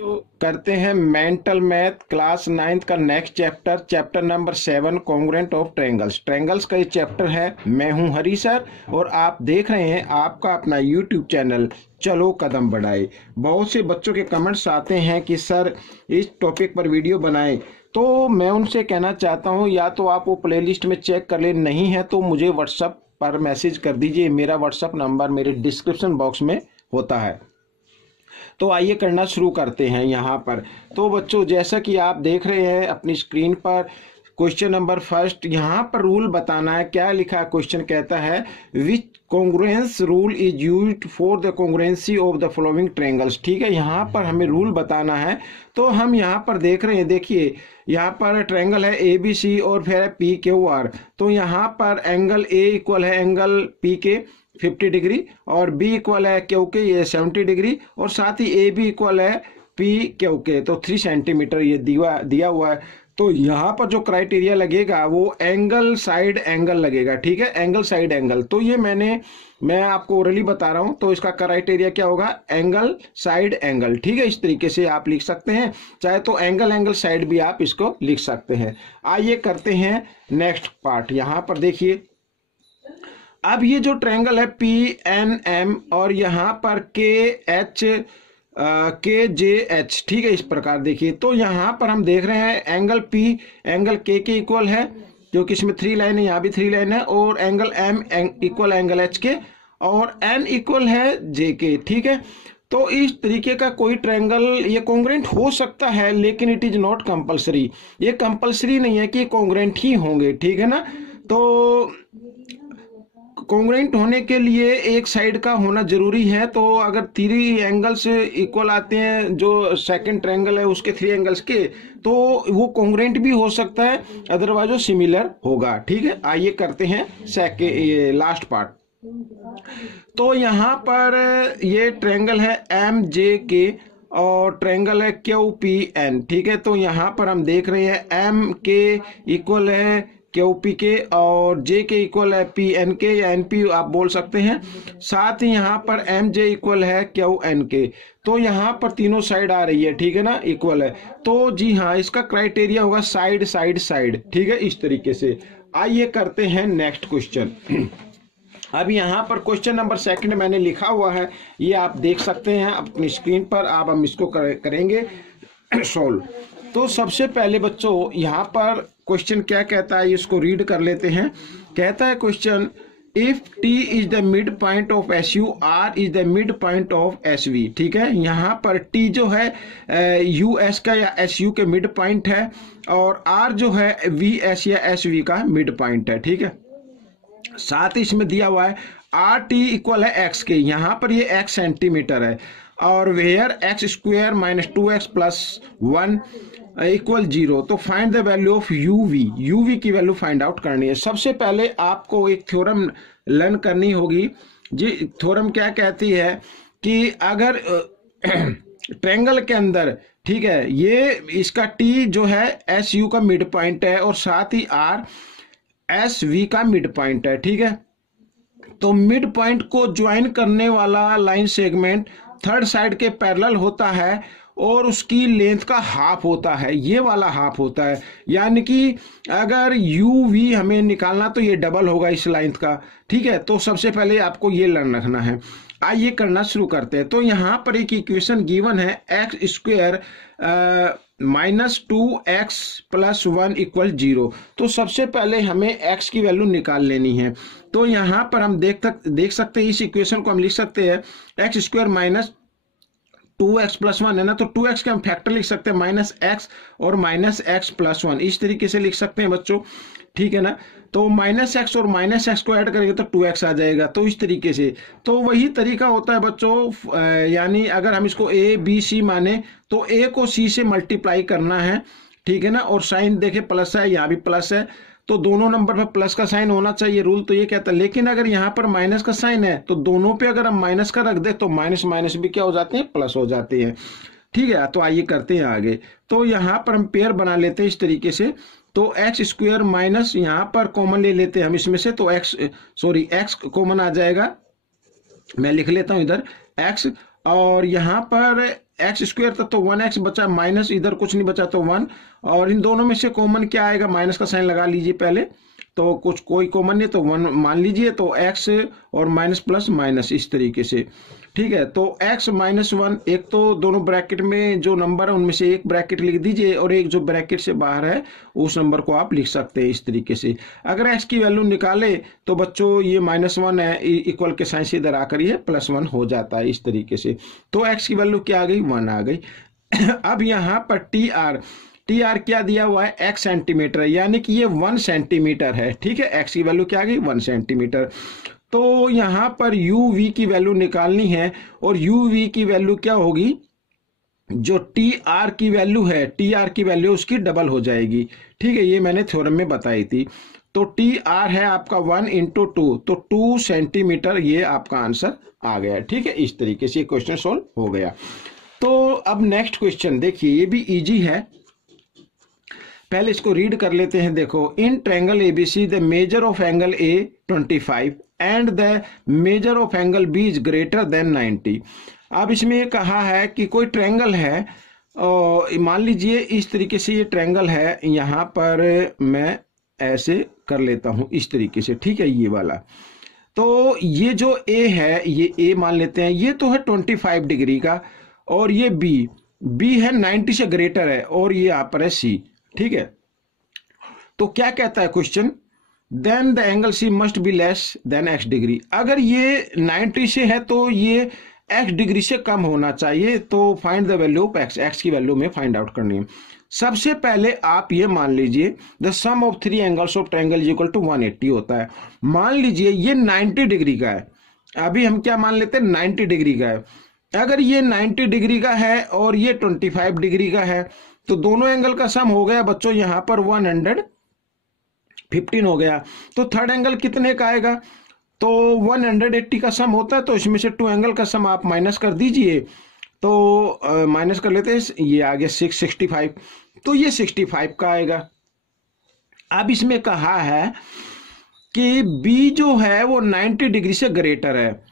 तो करते हैं मेंटल मैथ क्लास 9th का next chapter number 7 congruent of triangles का ये चैप्टर है। मैं हूं हरी सर और आप देख रहे हैं आपका अपना यूट्यूब चैनल चलो कदम बढ़ाए। बहुत से बच्चों के कमेंट्स आते हैं कि सर इस टॉपिक पर वीडियो बनाएं, तो मैं उनसे कहना चाहता हूं या तो आप वो प्लेलिस्ट में चेक कर लें, नहीं है तो मुझे व्हाट्सएप पर मैसेज कर दीजिए। मेरा व्हाट्सएप नंबर मेरे डिस्क्रिप्शन बॉक्स में होता है। तो आइए करना शुरू करते हैं यहाँ पर। तो बच्चों जैसा कि आप देख रहे हैं अपनी स्क्रीन पर क्वेश्चन नंबर फर्स्ट, यहाँ पर रूल बताना है। क्या लिखा है? क्वेश्चन कहता है which congruence rule is used for the congruency of the following triangles. ठीक है, यहाँ पर हमें रूल बताना है। तो हम यहाँ पर देख रहे हैं, देखिए यहाँ पर ट्रायंगल है ए बी सी और फिर है पी क्यू आर। तो यहाँ पर एंगल ए इक्वल है एंगल पी के 50 डिग्री और बी इक्वल है क्यू के ये 70 डिग्री और साथ ही ए बी इक्वल है पी क्यू के तो 3 सेंटीमीटर ये दिया हुआ है। तो यहाँ पर जो क्राइटेरिया लगेगा वो एंगल साइड एंगल लगेगा। ठीक है, एंगल साइड एंगल। तो ये मैं आपको ओरली बता रहा हूँ। तो इसका क्राइटेरिया क्या होगा? Angle side angle. ठीक है, इस तरीके से आप लिख सकते हैं, चाहे तो एंगल साइड भी आप इसको लिख सकते हैं। आइए करते हैं नेक्स्ट पार्ट। यहाँ पर देखिए, अब ये जो ट्रायंगल है पी एन एम और यहाँ पर के जे एच, ठीक है, इस प्रकार देखिए। तो यहाँ पर हम देख रहे हैं एंगल पी एंगल के इक्वल है, जो कि इसमें 3 लाइन है, यहाँ भी 3 लाइन है, और angle M equal angle H K और एन इक्वल है जे के। ठीक है, तो इस तरीके का कोई ट्रायंगल ये कॉन्ग्रुएंट हो सकता है, लेकिन इट इज नॉट कंपलसरी। ये कंपलसरी नहीं है कि कॉन्ग्रुएंट ही होंगे। ठीक है ना, तो कॉन्ग्रुएंट होने के लिए एक साइड का होना जरूरी है। तो अगर 3 एंगल्स इक्वल आते हैं, जो सेकंड ट्रायंगल है उसके 3 एंगल्स के, तो वो कॉन्ग्रुएंट भी हो सकता है, अदरवाइज वो सिमिलर होगा। ठीक है, आइए करते हैं लास्ट पार्ट। तो यहाँ पर ये ट्रायंगल है एम जे के और ट्रायंगल है क्यू पी एन। ठीक है, तो यहाँ पर हम देख रहे हैं एम के इक्वल है क्यू पी के और जे के इक्वल है पी एन के या एन पी आप बोल सकते हैं। साथ ही यहाँ पर एम जे इक्वल है क्यू एन के। तो यहाँ पर तीनों साइड आ रही है, ठीक है ना, इक्वल है। तो जी हाँ, इसका क्राइटेरिया होगा साइड साइड साइड। ठीक है, इस तरीके से। आइए करते हैं नेक्स्ट क्वेश्चन। अब यहाँ पर क्वेश्चन नंबर 2 मैंने लिखा हुआ है, ये आप देख सकते हैं अपनी स्क्रीन पर। आप हम इसको करेंगे सोल्व। तो सबसे पहले बच्चों यहाँ पर क्वेश्चन क्या कहता है, इसको रीड कर लेते हैं। कहता है question, if T is the mid point of S U, R is the mid point of S V. ठीक है, यहाँ पर टी जो है यू एस का या एस यू के मिड पॉइंट है और आर जो है वी एस या एस वी का मिड पॉइंट है। ठीक है, साथ ही इसमें दिया हुआ है आर टी इक्वल है एक्स के, यहाँ पर ये एक्स सेंटीमीटर है, और where X square minus 2x plus 1 equal 0। तो find the value of UV की वैल्यू फाइंड आउट करनी है। सबसे पहले आपको एक थ्योरम लर्न करनी होगी जी। थ्योरम क्या कहती है कि अगर ट्रायंगल के अंदर, ठीक है, ये इसका टी जो है एस यू का मिड पॉइंट है और साथ ही आर एस वी का मिड पॉइंट है। ठीक है, तो मिड पॉइंट को ज्वाइन करने वाला लाइन सेगमेंट थर्ड साइड के पैरेलल होता है और उसकी लेंथ का हाफ होता है, ये वाला हाफ होता है। यानी कि अगर यू वी हमें निकालना तो ये डबल होगा इस लेंथ का। ठीक है, तो सबसे पहले आपको ये लर्न रखना है। आइए करना शुरू करते हैं। तो यहाँ पर एक इक्वेशन गिवन है x square minus 2x plus 1 equal 0। तो सबसे पहले हमें x की वैल्यू निकाल लेनी है। तो यहाँ पर हम देख सकते हैं, इस इक्वेशन को हम लिख सकते हैं x square minus 2x plus 1 है ना, तो 2x के हम फैक्टर लिख सकते हैं माइनस x और माइनस x प्लस 1, इस तरीके से लिख सकते हैं बच्चों। ठीक है ना, तो माइनस एक्स और माइनस एक्स को ऐड करेंगे तो 2x आ जाएगा। तो इस तरीके से, तो वही तरीका होता है बच्चों, यानी अगर हम इसको a b c माने तो a को c से मल्टीप्लाई करना है। ठीक है ना, और साइन देखे प्लस है, यहाँ भी प्लस है, तो दोनों नंबर पर प्लस का साइन होना चाहिए, रूल तो ये कहता है। लेकिन अगर यहाँ पर माइनस का साइन है तो दोनों पे अगर हम माइनस का रख दे तो माइनस माइनस भी क्या हो जाते हैं, प्लस हो जाते हैं। ठीक है, तो आइए करते हैं आगे। तो यहाँ पर हम पेयर बना लेते हैं इस तरीके से। तो एक्स स्क्वायर माइनस, यहाँ पर कॉमन ले लेते हैं हम इसमें से, तो एक्स कॉमन आ जाएगा, मैं लिख लेता हूं इधर एक्स, और यहाँ पर एक्स स्क्वायर था तो 1x बचा, माइनस इधर कुछ नहीं बचा तो 1, और इन दोनों में से कॉमन क्या आएगा, माइनस का साइन लगा लीजिए पहले, तो कुछ कोई कॉमन नहीं तो 1 मान लीजिए, तो x और माइनस प्लस माइनस इस तरीके से, ठीक है। तो x माइनस 1, एक तो दोनों ब्रैकेट में जो नंबर है उनमें से एक ब्रैकेट लिख दीजिए और एक जो ब्रैकेट से बाहर है उस नंबर को आप लिख सकते हैं इस तरीके से। अगर x की वैल्यू निकाले तो बच्चों ये -1 है, इक्वल के साइन से इधर आकर ये +1 हो जाता है इस तरीके से। तो x की वैल्यू क्या आ गई, 1 आ गई। अब यहाँ पर टी आर क्या दिया हुआ है, x सेंटीमीटर, यानी कि ये 1 सेंटीमीटर है, ठीक है। x की वैल्यू क्या आ गई, 1 सेंटीमीटर। तो यहाँ पर u v की वैल्यू निकालनी है, और u v की वैल्यू क्या होगी, जो टी आर की वैल्यू है, टी आर की वैल्यू उसकी डबल हो जाएगी, ठीक है। ये मैंने थ्योरम में बताई थी। तो टी आर है आपका 1 × 2, तो 2 सेंटीमीटर, ये आपका आंसर आ गया, ठीक है। इस तरीके से क्वेश्चन सोल्व हो गया। तो अब नेक्स्ट क्वेश्चन देखिए, ये भी इजी है, पहले इसको रीड कर लेते हैं। देखो, in triangle ABC the measure of angle A 25 and the measure of angle B is greater than 90। अब इसमें ये कहा है कि कोई ट्रायंगल है, मान लीजिए इस तरीके से ये ट्रायंगल है, यहाँ पर मैं ऐसे कर लेता हूँ इस तरीके से, ठीक है, ये वाला। तो ये जो ए है, ये ए मान लेते हैं, ये तो है 25 डिग्री का, और ये बी है 90 से ग्रेटर है, और ये यहाँ पर है सी, ठीक है। तो क्या कहता है question, then the angle C must be less than x degree. अगर ये 90 से है तो ये x डिग्री से कम होना चाहिए। तो find the value of x की वैल्यू में फाइंड आउट करनी है। सबसे पहले आप ये मान लीजिए the sum of 3 angles of triangle equal to 180 होता है। मान लीजिए ये 90 डिग्री का है, अभी हम क्या मान लेते हैं, 90 डिग्री का है। अगर ये 90 डिग्री का है और ये 25 डिग्री का है, तो दोनों एंगल का सम हो गया बच्चों यहाँ पर 115 हो गया। तो थर्ड एंगल कितने का आएगा, तो 180 का सम होता है, तो इसमें से 2 एंगल का सम आप माइनस कर दीजिए, तो माइनस कर लेते हैं, ये आ गया 665, तो ये 65 का आएगा। अब इसमें कहा है कि बी जो है वो 90 डिग्री से ग्रेटर है,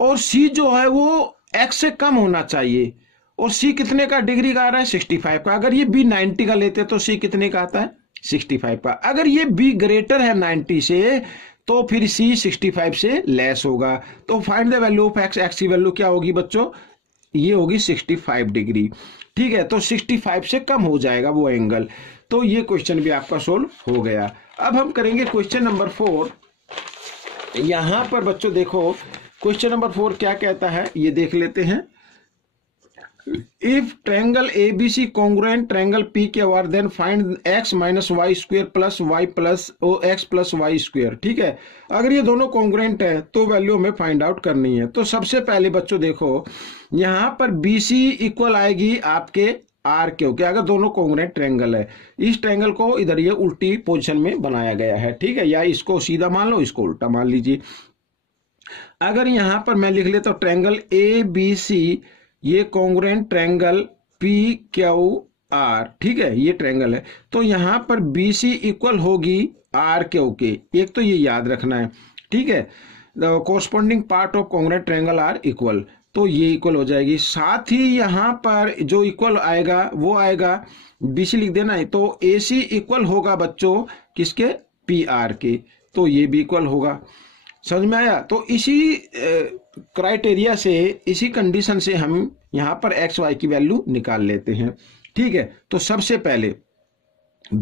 और सी जो है वो एक्स से कम होना चाहिए, और सी कितने का डिग्री का आ रहा है, 65 का। अगर ये बी 90 का लेते तो सी कितने का आता है, 65 का। अगर ये बी ग्रेटर है 90 से, तो फिर सी 65 से लेस होगा। तो find the value of x, x की वैल्यू क्या होगी बच्चों, ये होगी 65 डिग्री, ठीक है। तो 65 से कम हो जाएगा वो एंगल। तो ये क्वेश्चन भी आपका सोल्व हो गया। अब हम करेंगे क्वेश्चन नंबर 4। यहां पर बच्चों देखो क्वेश्चन नंबर 4 क्या कहता है, ये देख लेते हैं। If triangle ABC congruent triangle PQR then find x minus y square plus y plus x plus y square, ठीक है। अगर ये दोनों कॉन्ग्रुएंट है तो वैल्यू हमें फाइंड आउट करनी है। तो सबसे पहले बच्चों देखो, यहां पर BC इक्वल आएगी आपके R क्योंकि अगर दोनों कॉन्ग्रुएंट ट्रायंगल है। इस ट्रायंगल को इधर ये उल्टी पोजीशन में बनाया गया है, ठीक है, या इसको सीधा मान लो, इसको उल्टा मान लीजिए। अगर यहां पर मैं लिख लेता हूं ट्रायंगल ABC, ये कॉन्ग्रुएंट ट्रायंगल PQR, ठीक है, ये ट्रायंगल है। तो यहां पर BC इक्वल होगी RQ के, एक तो ये याद रखना है, ठीक है। The corresponding part of congruent triangle are equal, तो ये इक्वल हो जाएगी। साथ ही यहां पर जो इक्वल आएगा वो आएगा, BC लिख देना है, तो AC इक्वल होगा बच्चों किसके, PR के, तो ये भी इक्वल होगा। समझ में आया। तो इसी क्राइटेरिया से, इसी कंडीशन से हम यहां पर एक्स वाई की वैल्यू निकाल लेते हैं, ठीक है। तो सबसे पहले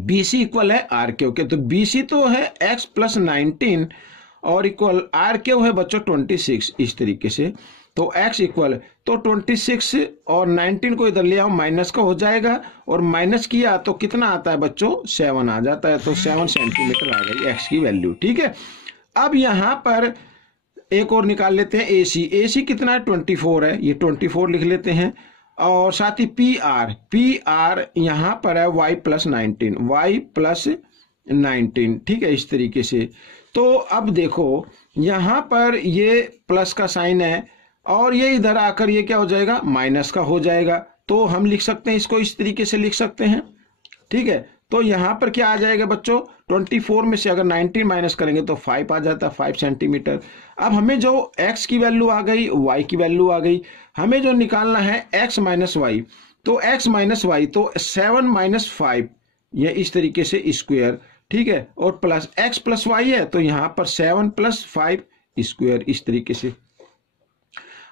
BC इक्वल है आर क्यू के, तो BC तो है x प्लस 19 और इक्वल आर क्यू है बच्चों 26, इस तरीके से। तो x इक्वल, तो 26 और 19 को इधर ले आओ, माइनस का हो जाएगा, और माइनस किया तो कितना आता है बच्चों, 7 आ जाता है। तो 7 सेंटीमीटर आ गई x की वैल्यू, ठीक है। अब यहां पर एक और निकाल लेते हैं AC कितना है, 24 है, ये 24 लिख लेते हैं। और साथ ही PR यहां पर है y प्लस 19, ठीक है, इस तरीके से। तो अब देखो यहां पर ये प्लस का साइन है, और ये इधर आकर ये क्या हो जाएगा, माइनस का हो जाएगा। तो हम लिख सकते हैं इसको, इस तरीके से लिख सकते हैं, ठीक है। तो यहाँ पर क्या आ जाएगा बच्चों, 24 में से अगर 19 माइनस करेंगे तो 5 आ जाता है, 5 सेंटीमीटर। अब हमें जो x की वैल्यू आ गई, y की वैल्यू आ गई, हमें जो निकालना है x माइनस वाई, तो x माइनस वाई तो 7 माइनस 5, ये इस तरीके से स्क्वायर, ठीक है, और प्लस x प्लस वाई है तो यहाँ पर 7 प्लस 5 स्क्वायर, इस तरीके से।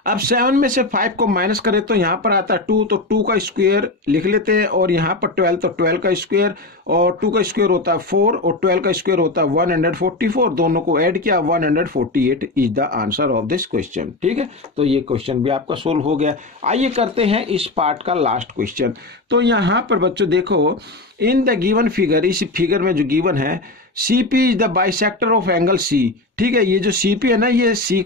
अब 7 में से 5 को माइनस करें तो यहाँ पर आता है 2, तो 2 का स्क्वायर लिख लेते हैं, और यहाँ पर 12, तो 12 का स्क्वायर, और 2 का स्क्वायर होता है 4, और 12 का स्क्वायर होता है 144, दोनों को ऐड किया 148 is the answer of this question. ठीक है, तो ये क्वेश्चन भी आपका सोल्व हो गया। आइए करते हैं इस पार्ट का लास्ट क्वेश्चन। तो यहाँ पर बच्चों देखो, इन द गिवन फिगर, इस फिगर में जो गिवन है, CP is the bisector of angle C। ठीक है, ये जो CP है ना, ये C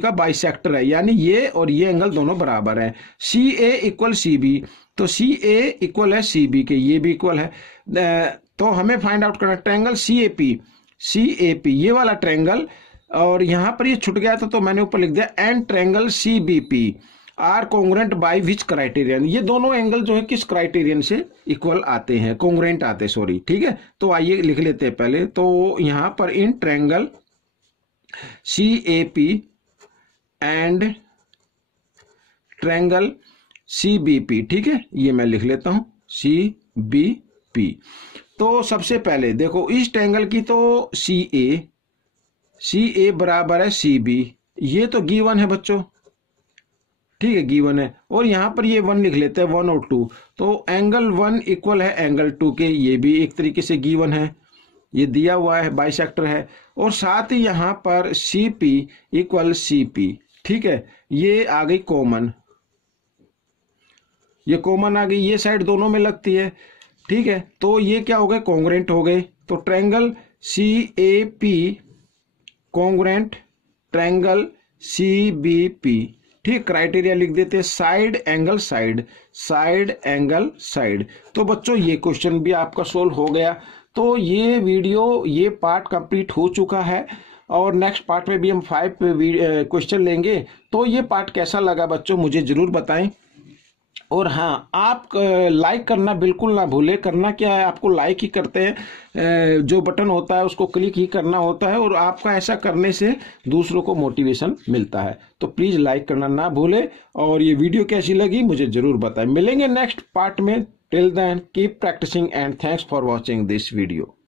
का बाइसेक्टर है, यानी ये और ये एंगल दोनों बराबर है। CA इक्वल CB, तो CA इक्वल है CB के, ये भी इक्वल है। तो हमें फाइंड आउट करना ट्रायंगल CAP, ये वाला ट्रायंगल, और यहाँ पर ये छुट गया था तो मैंने ऊपर लिख दिया and triangle CBP are congruent by which criterion. ये दोनों एंगल जो है किस क्राइटेरियन से इक्वल आते हैं, कॉन्ग्रुएंट आते हैं, सॉरी। ठीक है, तो आइए लिख लेते हैं पहले। तो यहाँ पर in triangle CAP and triangle CBP, ठीक है, ये मैं लिख लेता हूं CBP। तो सबसे पहले देखो इस ट्रायंगल की तो CA बराबर है CB, ये तो गिवन है बच्चों, ठीक है, गिवन है, और यहां पर ये 1 लिख लेते हैं, 1 और 2, तो एंगल 1 इक्वल है एंगल 2 के, ये भी एक तरीके से गिवन है, ये दिया हुआ है, बाइसेक्टर है, और साथ ही यहां पर CP इक्वल CP, ठीक है, ये आ गई कॉमन, ये कॉमन आ गई, ये साइड दोनों में लगती है, ठीक है, तो ये क्या हो गए, कॉन्ग्रुएंट हो गए। तो triangle CAP congruent triangle CBP, ठीक, क्राइटेरिया लिख देते हैं, साइड एंगल साइड। तो बच्चों ये क्वेश्चन भी आपका सोल्व हो गया। तो ये वीडियो, ये पार्ट कंप्लीट हो चुका है, और नेक्स्ट पार्ट में भी हम 5 क्वेश्चन लेंगे। तो ये पार्ट कैसा लगा बच्चों मुझे जरूर बताएं, और हाँ, आप लाइक करना बिल्कुल ना भूले। करना क्या है, आपको लाइक ही करते हैं, जो बटन होता है उसको क्लिक ही करना होता है, और आपका ऐसा करने से दूसरों को मोटिवेशन मिलता है। तो प्लीज लाइक करना ना भूले, और ये वीडियो कैसी लगी मुझे जरूर बताएं। मिलेंगे नेक्स्ट पार्ट में, till then keep practicing and thanks for watching this video.